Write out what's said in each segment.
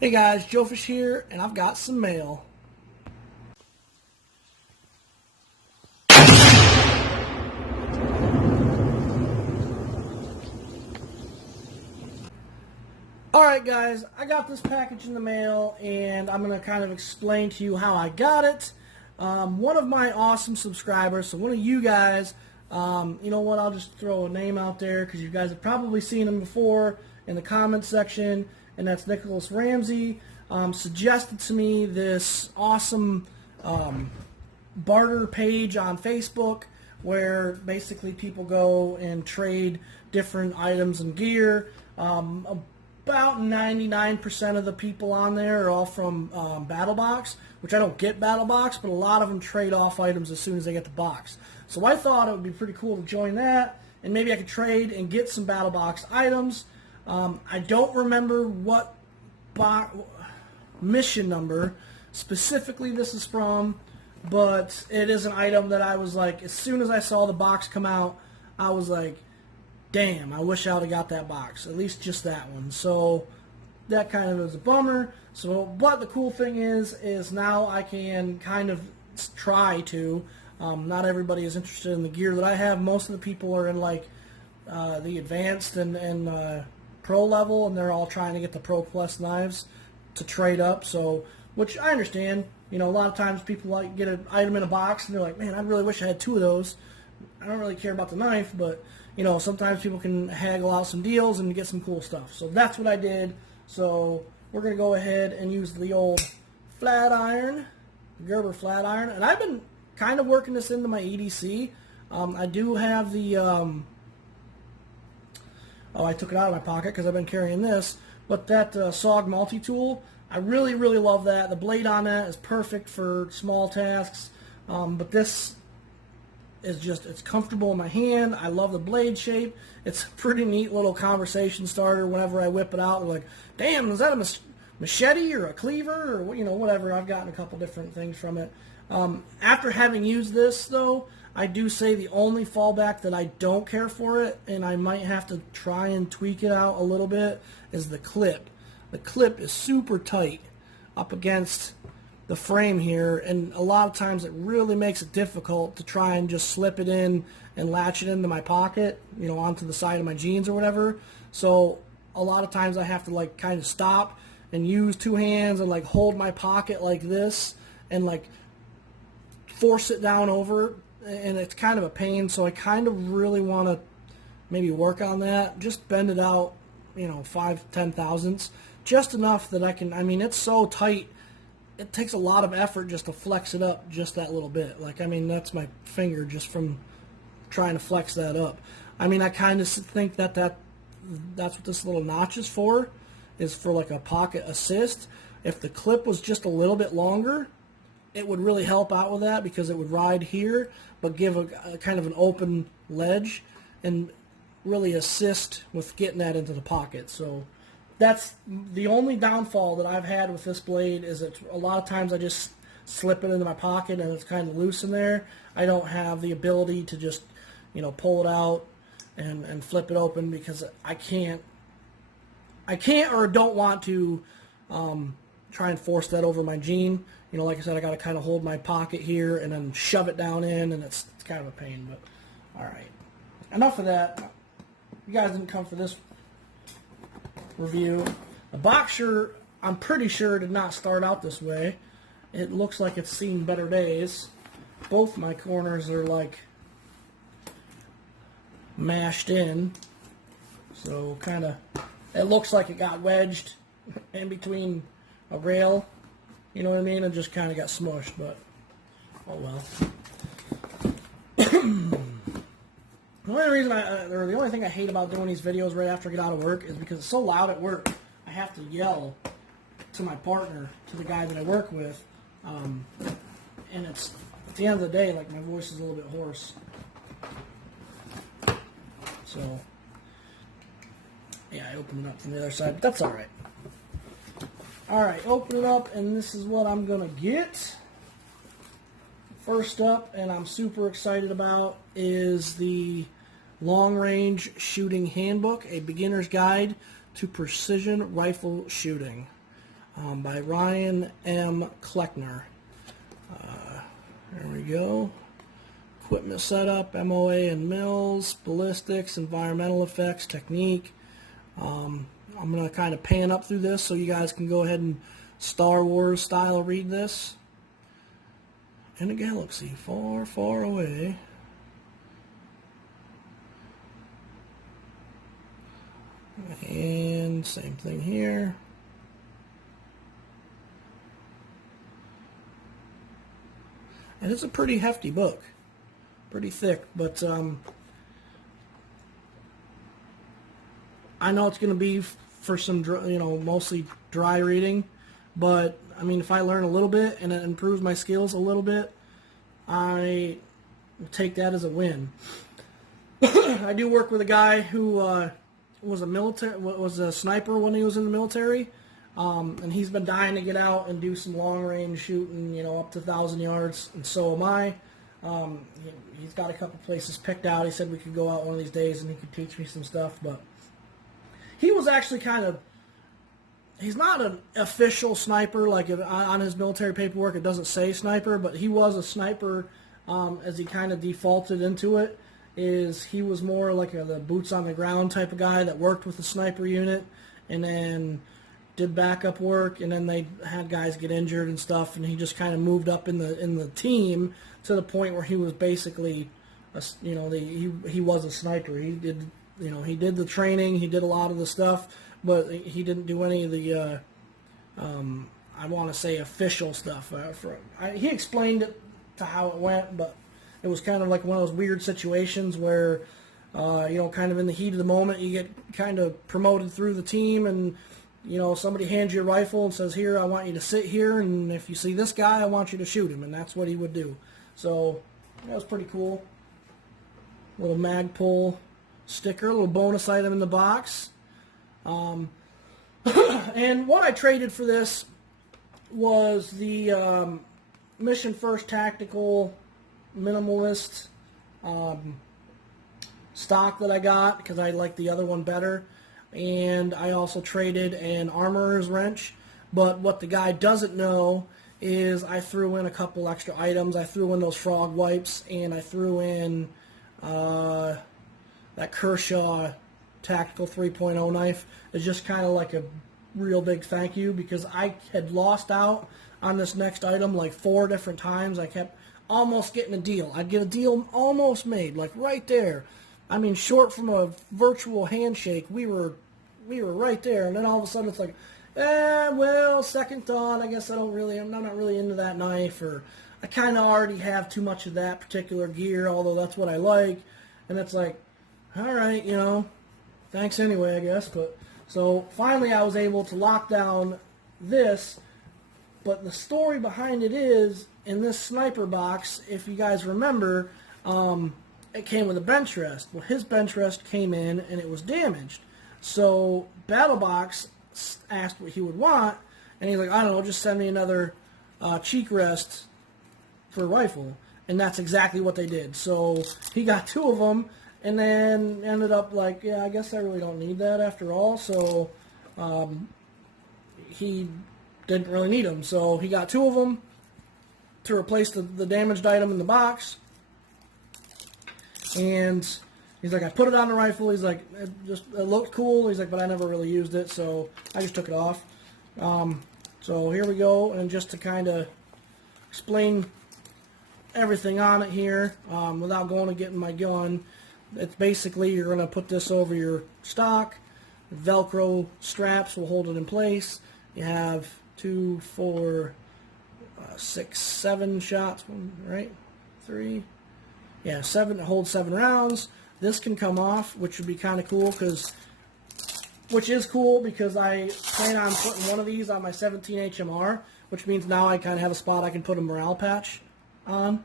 Hey guys, Joe Fish here, and I've got some mail. Alright guys, I got this package in the mail, and I'm going to kind of explain to you how I got it. One of my awesome subscribers, so one of you guys, you know what, I'll just throw a name out there because you guys have probably seen him before in the comment section, and that's Nicholas Ramsey. Suggested to me this awesome barter page on Facebook where basically people go and trade different items and gear. About 99% of the people on there are all from BattleBox, which I don't get BattleBox, but a lot of them trade off items as soon as they get the box. So I thought it would be pretty cool to join that, and maybe I could trade and get some BattleBox items. I don't remember what mission number specifically this is from, but it is an item that I was like, as soon as I saw the box come out, I was like, damn, I wish I would have got that box, at least just that one. So that kind of is a bummer. So, but the cool thing is now I can kind of try to. Not everybody is interested in the gear that I have. Most of the people are in like the advanced and pro level, and they're all trying to get the Pro Plus knives to trade up. So, which I understand. You know, a lot of times people like get an item in a box and they're like, man, I really wish I had two of those. I don't really care about the knife, but you know, sometimes people can haggle out some deals and get some cool stuff. So that's what I did. So we're going to go ahead and use the old flat iron, Gerber flat iron. And I've been kind of working this into my EDC. I do have the, I took it out of my pocket because I've been carrying this. But that SOG multi-tool, I really, really love that. The blade on that is perfect for small tasks. But this is just, it's comfortable in my hand. I love the blade shape. It's a pretty neat little conversation starter whenever I whip it out. They're like, damn, is that a machete or a cleaver or, you know, whatever. I've gotten a couple different things from it. After having used this, though, I do say the only fallback that I don't care for it, and I might have to try and tweak it out a little bit, is the clip. The clip is super tight up against the frame here, and a lot of times it really makes it difficult to try and just slip it in and latch it into my pocket, you know, onto the side of my jeans or whatever. So a lot of times I have to like kind of stop and use two hands and like hold my pocket like this and like force it down over, and it's kind of a pain. So I kind of really want to maybe work on that, just bend it out, you know, 5/10 thousandths, just enough that I can, I mean, it's so tight. It takes a lot of effort just to flex it up just that little bit. Like, I mean, that's my finger just from trying to flex that up. I mean, I kind of think that's what this little notch is for like a pocket assist. If the clip was just a little bit longer, it would really help out with that because it would ride here but give a kind of an open ledge and really assist with getting that into the pocket. So that's the only downfall that I've had with this blade, is that a lot of times I just slip it into my pocket and it's kind of loose in there. I don't have the ability to just, you know, pull it out and flip it open because I can't or don't want to try and force that over my jean. You know, like I said, I got to kind of hold my pocket here and then shove it down in, and it's kind of a pain. But all right, enough of that. You guys didn't come for this review. The Boxer, I'm pretty sure, did not start out this way. It looks like it's seen better days. Both my corners are like mashed in, so kind of it looks like it got wedged in between a rail, you know what I mean, and just kind of got smushed, but oh well. The only reason or the only thing I hate about doing these videos right after I get out of work is because it's so loud at work. I have to yell to my partner, to the guy that I work with, and it's, at the end of the day, like, my voice is a little bit hoarse. So, yeah, I opened it up from the other side, but that's alright. Alright, open it up, and this is what I'm going to get. First up, and I'm super excited about, is the Long Range Shooting Handbook, a beginner's guide to precision rifle shooting. by Ryan M. Kleckner. There we go. Equipment setup, MOA and mills, ballistics, environmental effects, technique. I'm going to kind of pan up through this so you guys can go ahead and Star Wars style read this. In a galaxy far, far away, and same thing here. And it's a pretty hefty book, pretty thick, but I know it's going to be for some, mostly dry reading, but I mean, if I learn a little bit and it improves my skills a little bit, I take that as a win. I do work with a guy who was a sniper when he was in the military, and he's been dying to get out and do some long range shooting, up to 1,000 yards, and so am I. He's got a couple places picked out. He said we could go out one of these days and he could teach me some stuff, but he was actually he's not an official sniper, like on his military paperwork it doesn't say sniper, but he was a sniper as he kind of defaulted into it. He was more like the boots on the ground type of guy that worked with the sniper unit and then did backup work, and then they had guys get injured and stuff, and he just kind of moved up in the team to the point where he was basically, he was a sniper. He did the training, he did a lot of the stuff, but he didn't do any of the, I want to say, official stuff. He explained it to how it went, but it was kind of like one of those weird situations where, kind of in the heat of the moment, you get kind of promoted through the team, and, somebody hands you a rifle and says, here, I want you to sit here, and if you see this guy, I want you to shoot him, and that's what he would do. So, that was pretty cool. Little Magpul sticker, a little bonus item in the box. And what I traded for this was the Mission First Tactical Minimalist stock that I got because I liked the other one better. And I also traded an Armorer's Wrench. But what the guy doesn't know is I threw in a couple extra items. I threw in those frog wipes, and I threw in that Kershaw Tactical 3.0 knife. It's just kind of like a real big thank you because I had lost out on this next item like 4 different times. I kept almost getting a deal. I'd get a deal almost made, like right there. I mean, short from a virtual handshake, we were right there, and then all of a sudden it's like, second thought, I guess I'm not really into that knife, or I kind of already have too much of that particular gear, although that's what I like, and it's like, all right, thanks anyway, I guess. But so finally I was able to lock down this, but the story behind it is, in this sniper box, if you guys remember, it came with a bench rest. Well, his bench rest came in and it was damaged. So BattleBox asked what he would want, and he's like, I don't know, just send me another cheek rest for a rifle. And that's exactly what they did. So he got 2 of them, and then ended up like, yeah, I guess I really don't need that after all. So he didn't really need them. So he got 2 of them to replace the damaged item in the box. And he's like, I put it on the rifle. He's like, it looked cool. He's like, but I never really used it, so I just took it off. So here we go, and just to kind of explain everything on it here, without going and getting my gun, it's basically you're going to put this over your stock. Velcro straps will hold it in place. You have 2, 4, 6, 7 shots, right? 3. Yeah, 7 to hold 7 rounds. This can come off, which would be kind of cool, which is cool because I plan on putting one of these on my 17 HMR, which means now I kind of have a spot I can put a morale patch on.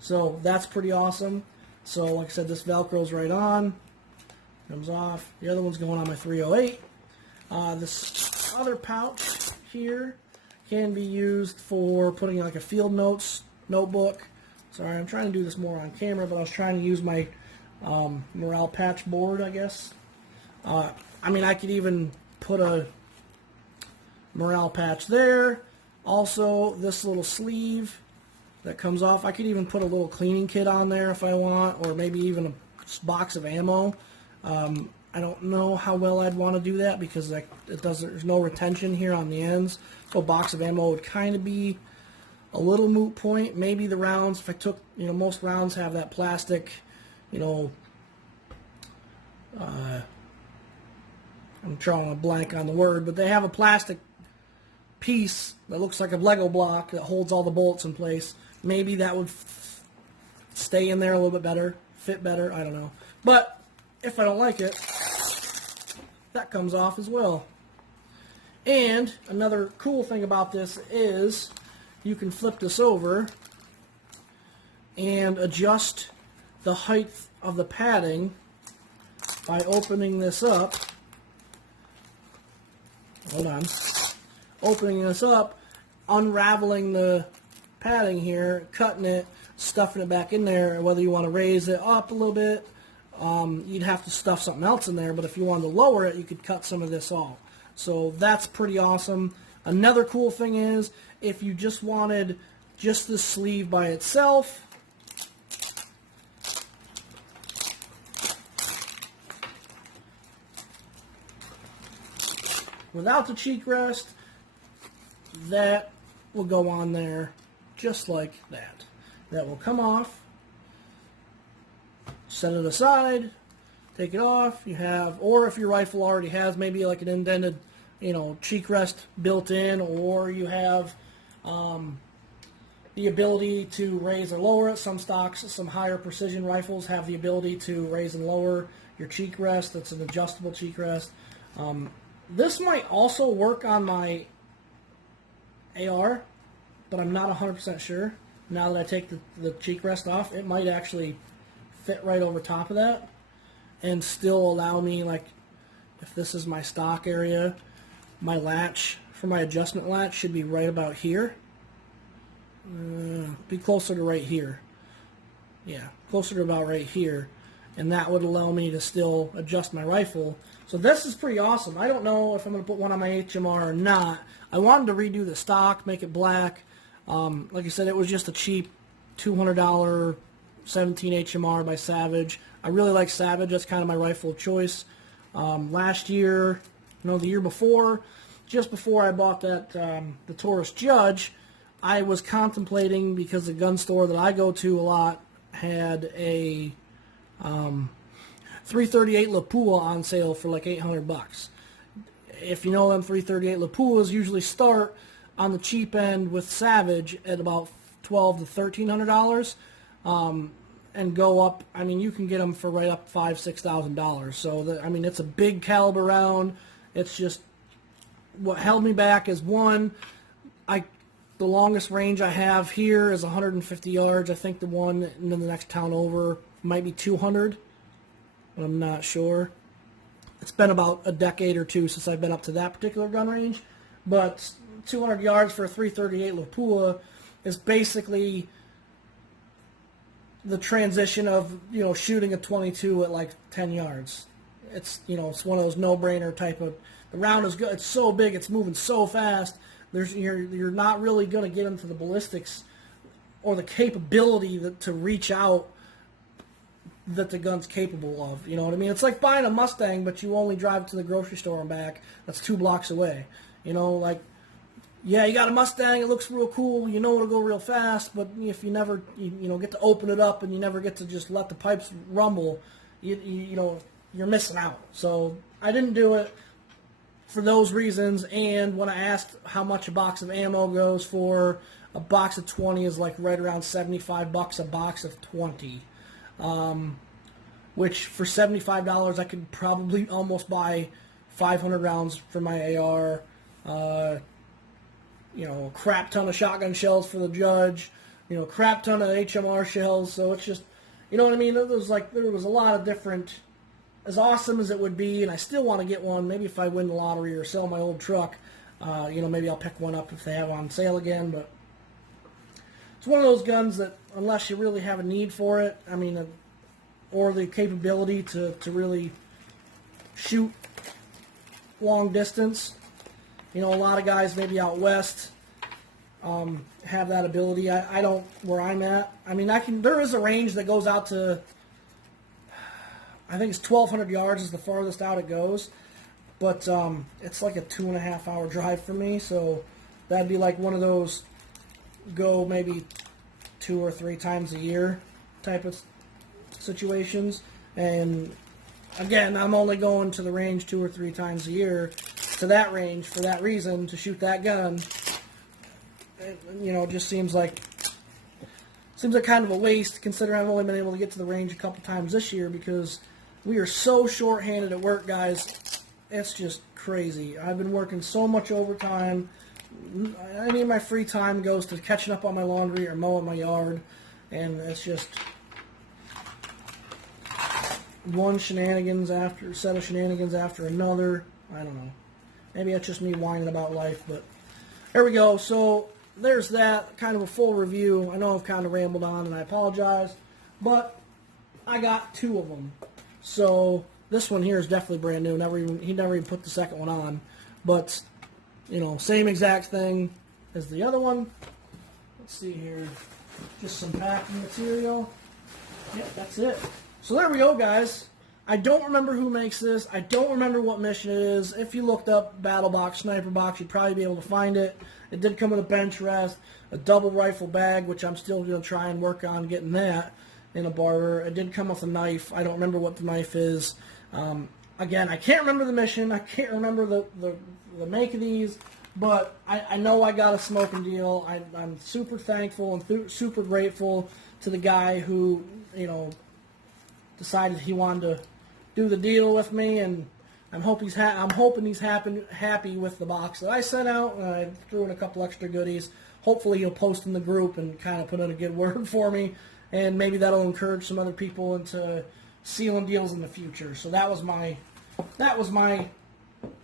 So that's pretty awesome. So like I said, this Velcro's right on, comes off. The other one's going on my 308. This other pouch here can be used for putting like a field notes notebook. Sorry, I'm trying to do this more on camera, but I was trying to use my morale patch board, I guess. I mean, I could even put morale patch there. Also, this little sleeve that comes off. I could even put a little cleaning kit on there if I want, or maybe even a box of ammo. I don't know how well I'd want to do that because there's no retention here on the ends. So a box of ammo would kind of be a little moot point. Maybe the rounds, if I took, most rounds have that plastic, I'm drawing a blank on the word, but they have a plastic piece that looks like a Lego block that holds all the bullets in place. Maybe that would stay in there a little bit better, fit better, I don't know. But if I don't like it, that comes off as well. And another cool thing about this is you can flip this over and adjust the height of the padding by opening this up. Hold on. Opening this up, unraveling the padding here, cutting it, stuffing it back in there. Whether you want to raise it up a little bit, you'd have to stuff something else in there, but if you wanted to lower it, you could cut some of this off. So that's pretty awesome. Another cool thing is, if you just wanted just the sleeve by itself, without the cheek rest, that will go on there just like that. That will come off, set it aside, take it off. You have, or if your rifle already has maybe like an indented, cheek rest built in, or you have the ability to raise or lower it. Some stocks, some higher precision rifles have the ability to raise and lower your cheek rest. That's an adjustable cheek rest. This might also work on my AR, but I'm not 100% sure. Now that I take the cheek rest off, it might actually fit right over top of that and still allow me, like, if this is my stock area, my latch, for my adjustment latch, should be right about here. Be closer to right here. Yeah, closer to about right here. And that would allow me to still adjust my rifle. So this is pretty awesome. I don't know if I'm going to put one on my HMR or not. I wanted to redo the stock, make it black. Like I said, it was just a cheap $200 17 HMR by Savage. I really like Savage. That's kind of my rifle of choice. Last year, the year before, just before I bought that the Taurus Judge, I was contemplating, because the gun store that I go to a lot had a 338 Lapua on sale for like $800. If you know them, 338 Lapuas usually start on the cheap end with Savage at about $1,200 to $1,300, and go up. I mean, you can get them for right up $5,000-$6,000. So it's a big caliber round. It's just what held me back is, one, the longest range I have here is 150 yards. I think the one in the next town over might be 200, but I'm not sure. It's been about a decade or two since I've been up to that particular gun range, but 200 yards for a 338 Lapua is basically the transition of, shooting a 22 at like 10 yards. It's, it's one of those no-brainer type of, the round is good. It's so big, it's moving so fast. You're not really going to get into the ballistics or the capability to reach out that the gun's capable of. You know what I mean? It's like buying a Mustang, but you only drive to the grocery store and back. That's 2 blocks away. Yeah, you got a Mustang, it looks real cool, it'll go real fast, but if you never, get to open it up and you never get to just let the pipes rumble, you're missing out. So I didn't do it for those reasons, and when I asked how much a box of ammo goes for, a box of 20 is like right around $75 a box of 20. Which for $75 I could probably almost buy 500 rounds for my AR, a crap ton of shotgun shells for the Judge, crap ton of HMR shells. So it's just, what I mean? There was a lot of different, as awesome as it would be, and I still want to get one. Maybe if I win the lottery or sell my old truck, maybe I'll pick one up if they have it on sale again. But it's one of those guns that, unless you really have a need for it, or the capability to really shoot long distance, You know, a lot of guys maybe out west have that ability. I don't where I'm at. I mean, there is a range that goes out to, I think it's 1,200 yards is the farthest out it goes. But it's like a 2.5 hour drive for me, so that'd be like one of those go maybe 2 or 3 times a year type of situations. And again, I'm only going to the range 2 or 3 times a year to that range for that reason, to shoot that gun. You know, it just seems like kind of a waste, considering I've only been able to get to the range a couple times this year because we are so short-handed at work, guys. It's just crazy. I've been working so much overtime. Any of my free time goes to catching up on my laundry or mowing my yard, and it's just one set of shenanigans after another. I don't know. Maybe that's just me whining about life, but there we go. So there's that, kind of a full review. I know I've kind of rambled on, and I apologize, but I got 2 of them. So this one here is definitely brand new. He never even put the second one on, but you know, same exact thing as the other one. Let's see here, just some packing material. Yep, that's it. So there we go, guys. I don't remember who makes this. I don't remember what mission it is. If you looked up Battle Box, Sniper Box, you'd probably be able to find it. It did come with a bench rest, a double rifle bag, which I'm still going to try and work on getting that in a barter. It did come with a knife. I don't remember what the knife is. Again, I can't remember the mission. I can't remember the make of these, but I know I got a smoking deal. I'm super thankful and super grateful to the guy who, you know, decided he wanted to do the deal with me, and I'm hoping he's happy with the box that I sent out. I threw in a couple extra goodies. Hopefully he'll post in the group and kind of put in a good word for me, and maybe that'll encourage some other people into sealing deals in the future. So that was my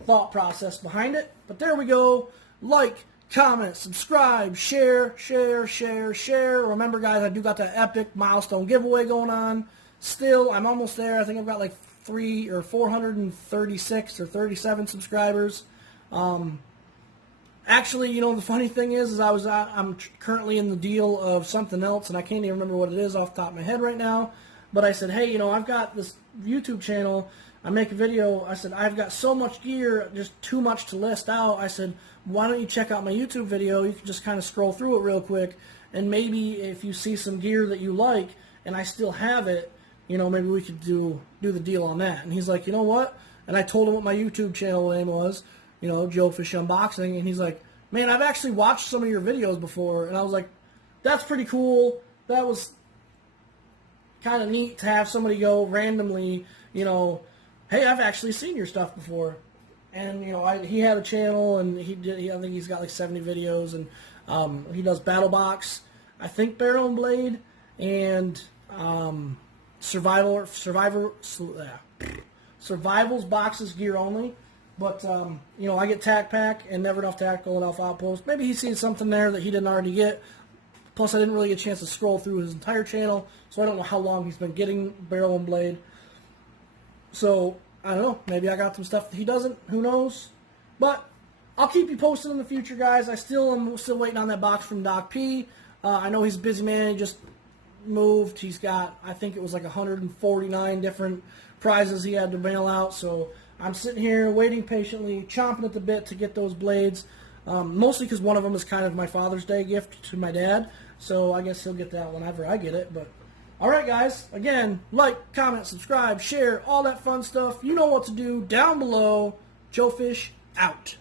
thought process behind it. But there we go. Like, comment, subscribe, share. Remember, guys, I do got that epic milestone giveaway going on. Still, I'm almost there. I think I've got like 436 or 37 subscribers. Actually, you know, the funny thing is I'm currently in the deal of something else, and I can't even remember what it is off the top of my head right now. But I said, hey, you know, I've got this YouTube channel. I make a video. I said, I've got so much gear, just too much to list out. I said, why don't you check out my YouTube video? You can just kind of scroll through it real quick, and maybe if you see some gear that you like, and I still have it, you know, maybe we could do the deal on that. And he's like, you know what? And I told him what my YouTube channel name was, you know, Joe Fish Unboxing, and he's like, man, I've actually watched some of your videos before. And I was like, that's pretty cool. That was kind of neat to have somebody go randomly, you know, hey, I've actually seen your stuff before. And, you know, he had a channel, and I think he's got like 70 videos, and he does Battle Box, I think Barrel and Blade, and Survival's boxes gear only. But, you know, I get Tac Pack and Never Enough Tactical and Alpha Outpost. Maybe he's seen something there that he didn't already get. Plus, I didn't really get a chance to scroll through his entire channel, so I don't know how long he's been getting Barrel and Blade. So, I don't know. Maybe I got some stuff that he doesn't. Who knows? But I'll keep you posted in the future, guys. I'm still waiting on that box from Doc P. I know he's a busy man. He just moved. He's got, I think it was like 149 different prizes he had to mail out. So I'm sitting here waiting patiently, chomping at the bit to get those blades. Mostly because one of them is kind of my Father's Day gift to my dad. So I guess he'll get that whenever I get it. But alright, guys, again, like, comment, subscribe, share, all that fun stuff. You know what to do down below. Joe Fish, out.